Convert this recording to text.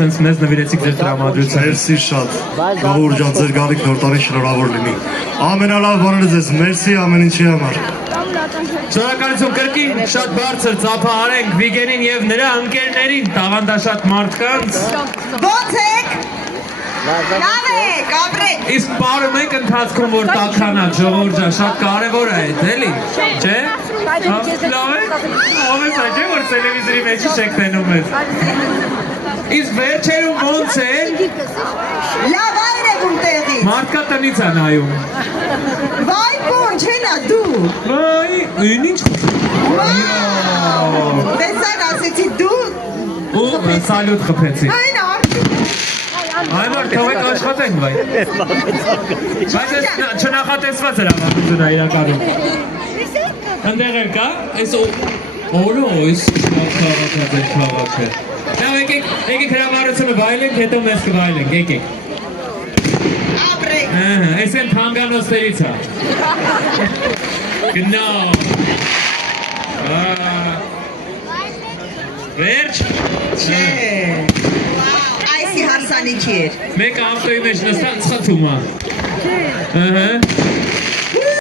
սենց մեզ նվիրեցիք ձեր տրամադրությամբ։ Մերսի շատ։ Գողուր ջան, ձեր գալիք նոր տարին շնորհավոր լինի։ Ամենալավ բաները ձեզ, մերսի ամեն ինչի համար։ Շնորհակալություն կրկին շատ բարձր ծափահարենք Վիգենին եւ նրա ընկերներին, տաղանդաշատ մարդկանց։ Ո՞նց եք։ Լավ եք, ապրեք։ Իսկ պարում եք ընթացքում որ տաքանակ ժողովուրդ ջան, շատ կարևոր է այդ, էլի։ Չէ՞։ Լավ է։ Ո՞վ է չէ՞ որ տելևիզորի մեջ եք տենում ես։ Իսկ վերջերում ո՞նց է։ Լավ այրևում տեղի։ Մարդկա տնից է նայում։ Վայ բոն, չենա դու։ Վայ, ինչ։ Տեսան ասեցի դու։ Ու սալյուտ խփեցի։ Այն արդյոք։ Այմար, թողեք աշխատենք, վայ։ Բայց ես չնախատեսված էր ավանդությունը իրականում։ Ընդեղ էր կա, ես օրո, ես քաղաքած էր քաղաքը։ Լավ, եկեք հրավառությունը վայելենք, հետո մեզ կվայելենք, եկեք։ Ապրեք։ Ես են թանգանոցներից է։ Գնա։ Վերջ։ Չէ։ Այսի հարսանիքի էր։ Մեկ ավտոյի մեջ նստան ծխաթում է։